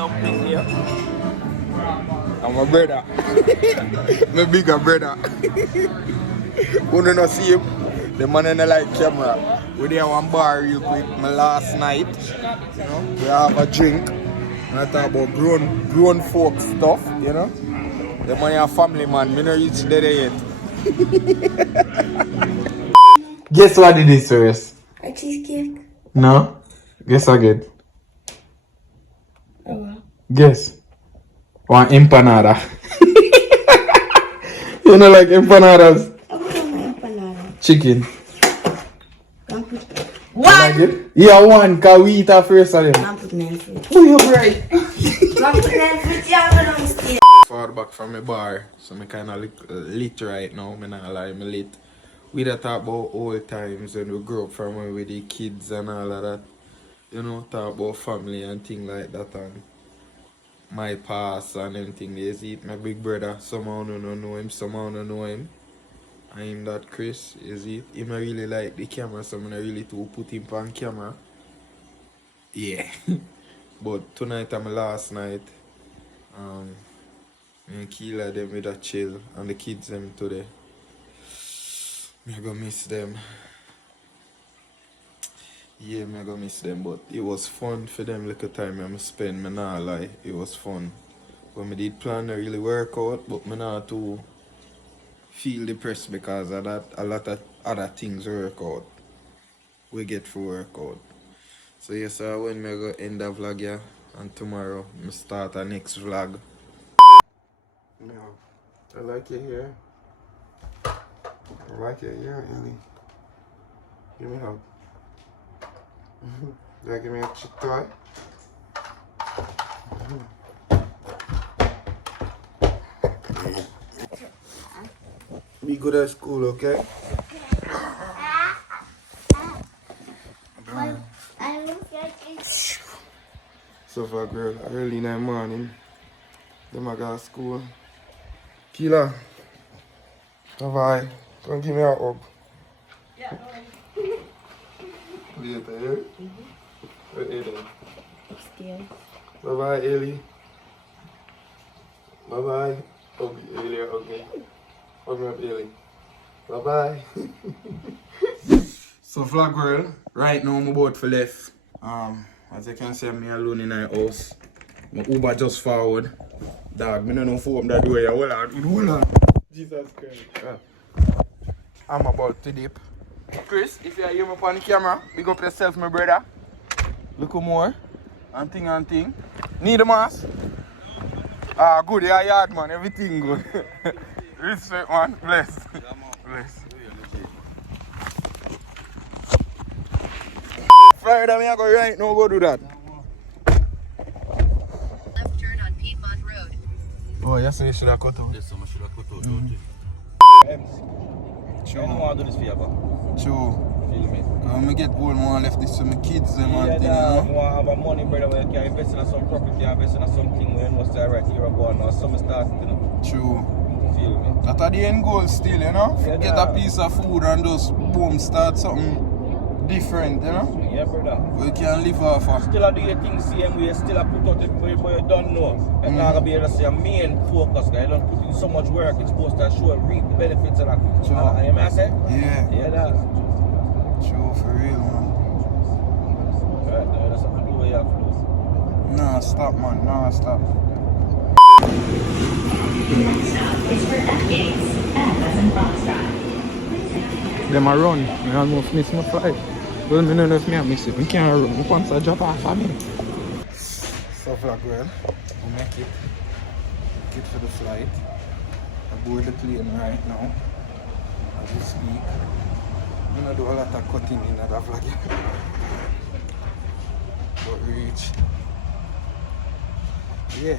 dumpling here. I'm my brother. My bigger brother. Wanna not see him? The man in the light camera. We there one bar real quick. My last night. You know, we have a drink. And I talk about grown folk stuff, you know. The man a family man. Me no reach there yet. Guess what it is, Suresh? A cheesecake. No? Guess again. Oh. Guess. One empanada. You know, like empanadas? I want my empanada. Chicken. One! Like it? Yeah, one, because we eat our first of them. I'm putting in fruit. Oh, you're right. I'm putting in fruit, yeah, I'm still. Far back from my bar. So I kind of lit right now. I'm not lie, I'm lit. We da talk about old times when we grew up from when we were the kids and all of that. You know, talk about family and things like that and my past and everything. You see, my big brother, somehow don't know him, somehow don't know him. I'm that Chris, you see. Him I really like the camera, so I really to put him on camera. Yeah. But tonight and my last night, me and Keela them with a chill and the kids them today. Me I go miss them. Yeah, me I go miss them, but it was fun for them little time I spend, me not lie, it was fun. But me did plan to really work out, but me not too feel depressed because of that a lot of other things work out. We get to work out. So yes, when me go end the vlog here, and tomorrow me start a next vlog. Yeah, I like your hair. I like your hair, Ellie. Give me a hug. Do I give me a cheek toy? Be good at school, okay? So far, girl, early in the morning, then I got to school. Keela, bye-bye. Come give me a hug. Yeah. Later, yeah? Where are you? Upstairs. Bye-bye, Ellie. Bye-bye. Okay, Ellie, okay. Hug me up, Ellie. Bye-bye. So, vlog girl, right now I'm about to left. As you can see, I'm alone in my house. My Uber just forward. Dog, I don't know if I open that door. Hold on. Jesus Christ. I'm about to dip. Chris, if you hear me on the camera, big up yourself, my brother. Look more. And thing. Need a mask? Ah, good. Yeah, yard, man. Everything good. Respect, man. Bless. Bless. Friday, me I go right now, go do that. Left turn on Piedmont Road. Oh, yes, you should have cut out. Yes, I should have cut out, don't you? True. I don't want to do this for you, but True. feel me? When I get old, I left this to my kids and Yeah, thing, you I know? want to have a money, brother, where you can invest in some property, invest in something where you know start right here about now. Some start, you know. True. Feel me? That's the end goal still, you know? Yeah, Get a piece of food and just boom, start something different, you know? Yeah, brother. We can live off of. Still a do your thing same way, still a put out it where you don't know. It's not gonna be able to say a main focus, guy. You don't put in so much work, it's supposed to show reap the benefits of that. True. You know what I say? Yeah. Yeah, that. True, for real, man. Right, now that's what to do what you have to do. Nah, stop, man. Nah, stop. Them a run. I almost miss my flight. Well, I don't know if I miss it. I can't run. My pants are drop off of me. So, vlog, well, we make it for the flight. I board the plane right now as we speak. I'm gonna do a lot of cutting in that vlog. But we reach. Yeah.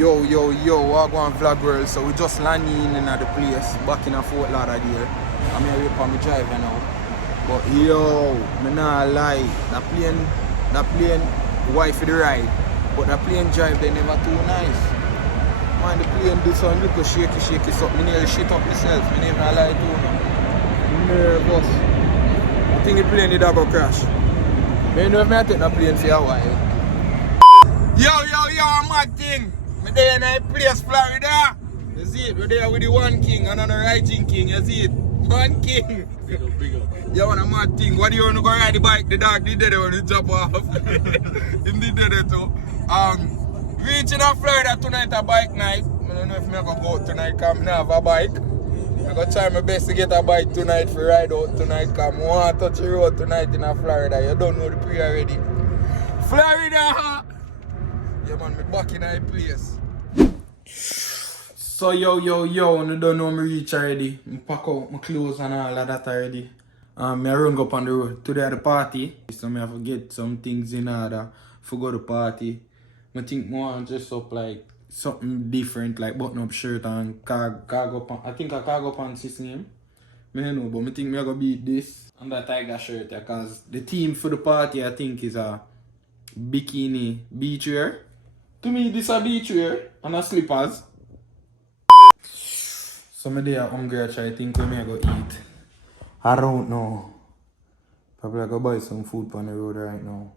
Yo, what going vlog world? So we just landing in the place, back in a Fort Lauderdale. I'm here with my driver now. But yo, me nah lie, the plane wife for the ride. But the plane drive they never too nice. Man, the plane do some little shaky so me nearly shit up myself. Me never lie to you. I'm nervous. I think the plane did go crash. Me know if I take the plane for a while. Yo, I'm mad thing. Me there in a place, Florida. You see it? We're there with the one king and another rising king. You see it? One king. Big up. You want a mad thing. What do you want to go ride the bike? The dog did that when he jump off. He did that too. Reaching out Florida tonight a bike night. I don't know if I'm going to go out tonight because I don't have a bike. I'm going to try my best to get a bike tonight for ride out tonight because I want to touch the road tonight in Florida. You don't know the pre already. Florida! Yeah man, me back in a place. So yo, you don't know me reach already. I pack out my clothes and all of that already. Me run up on the road. Today at the party. So I have to get some things in order for go to the party. I think I want to dress up like something different, like button up shirt and cargo pants. I think a cargo pants is name. I don't know, but I think I'm gonna beat this and that tiger shirt because the theme for the party I think is a bikini beachwear. To me this a beachwear and a slippers. So me there hungry actually. I think we may go eat. I don't know. Probably I go buy some food on the road right now.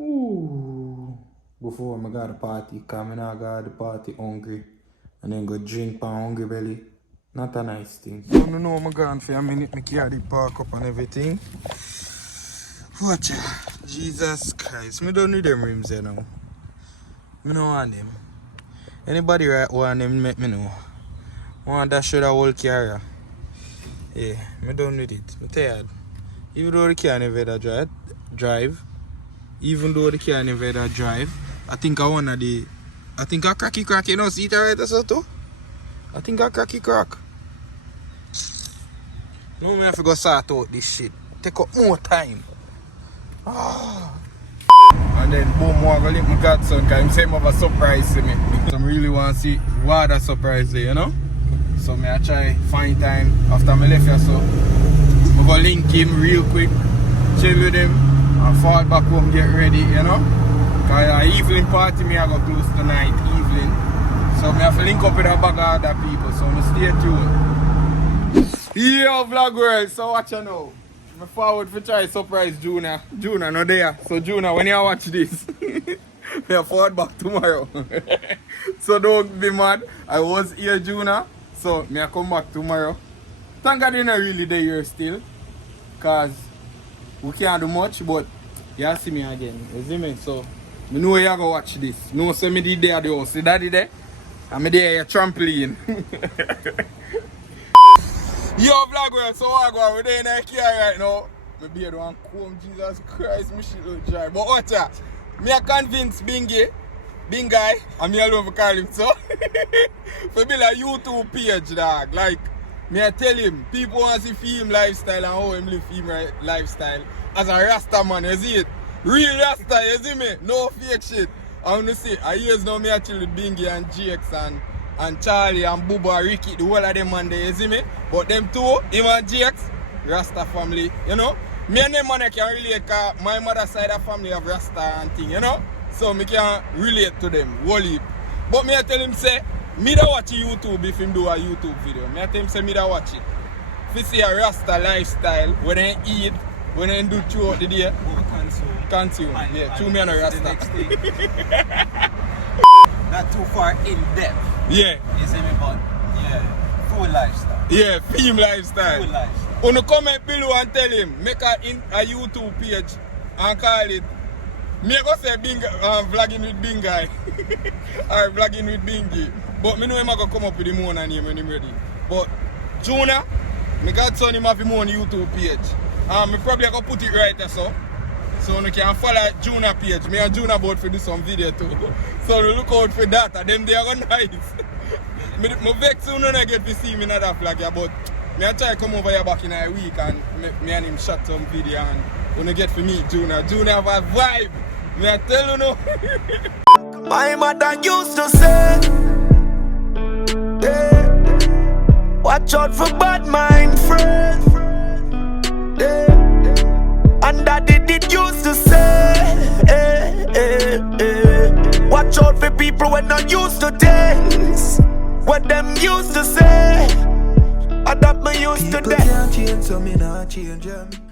Ooh. Before I got the party, because I now got the party hungry and then go drink on hungry belly. Not a nice thing. So I know I'm gone for a minute, I carry the park up and everything. Watch out. Jesus Christ. I don't need them rims there now. I don't want them. Anybody right want them, let me know. I want that should have whole carrier. Yeah, I don't need it. I'm tired. Even though the car never drive. Even though the car never drive, I think I want the. I think I cracky, you know, see it right or so too? I think I cracky. No, I have to go sort out this shit. Take up more time. And then boom, I'm gonna let my godson because him say him have a surprise to me. I really want to see what a surprise there, you know? So I try find time after I left here, so I'm gonna link him real quick, chill with him. And fall back home, get ready, you know. Because an evening party, I go close tonight, evening. So I have to link up with a bag of other people, so I stay tuned. Yo, vlog world, so watch you now. I'm forward for try surprise Juna. Juna not there. So Juna, when you watch this, I forward back tomorrow. So don't be mad. I was here, Juna. So I come back tomorrow. Thank God you're not really there still. Because we can't do much, but you see me again. You see me? So, I know you go watch this. No, so me did there at the house. See daddy there? I'm there at trampoline. Yo, vlog world, so I go. We're there in a car right now. My beard want comb, Jesus Christ, my shit look dry. But watch out. Me I convince Bingy, and me alone for call him so. For be like YouTube page, dog. Like, me I tell him, people want to see film lifestyle and how him live film lifestyle. As a Rasta man, you see it? Real Rasta, you see me? No fake shit. I want to see, I years now me actually with Bingy and GX and Charlie and Bubba, Ricky, the whole of them man there, you see me? But them two, him and GX, Rasta family, you know? Me and them man I can relate because my mother's side of family have Rasta and thing, you know? So me can relate to them, whole heap. But me I tell him say, me da watch YouTube if him do a YouTube video. Me I tell him say me da watch it. If you see a Rasta lifestyle, when they eat, when they do throughout the day, consume. Yeah, through me and a Rasta. Next thing. Not too far in depth. Yeah. You see me, but yeah, full lifestyle. Yeah, film lifestyle. Full lifestyle. On the comment below and tell him, make a YouTube page and call it. Me go say vlogging with Bingy or vlogging with Bingy. But me know him go come up with the more name when him ready. But Juna, me got son him have him on YouTube page. Me probably go put it right there so. So you can follow Juna page. Me and Juna both for do some video too. So look out for that and them they are nice. Me vex soon when I get to see me in that vlog here, but me I try to come over here back in a week and me and him shot some video and when I get to meet Juna have a vibe. Me I tell you no. My mother used to say, yeah, watch out for bad mind friends. Yeah. And daddy did used to say, watch out for people when not used to things. What them used to say, and that me used to People can't change, so me not change them.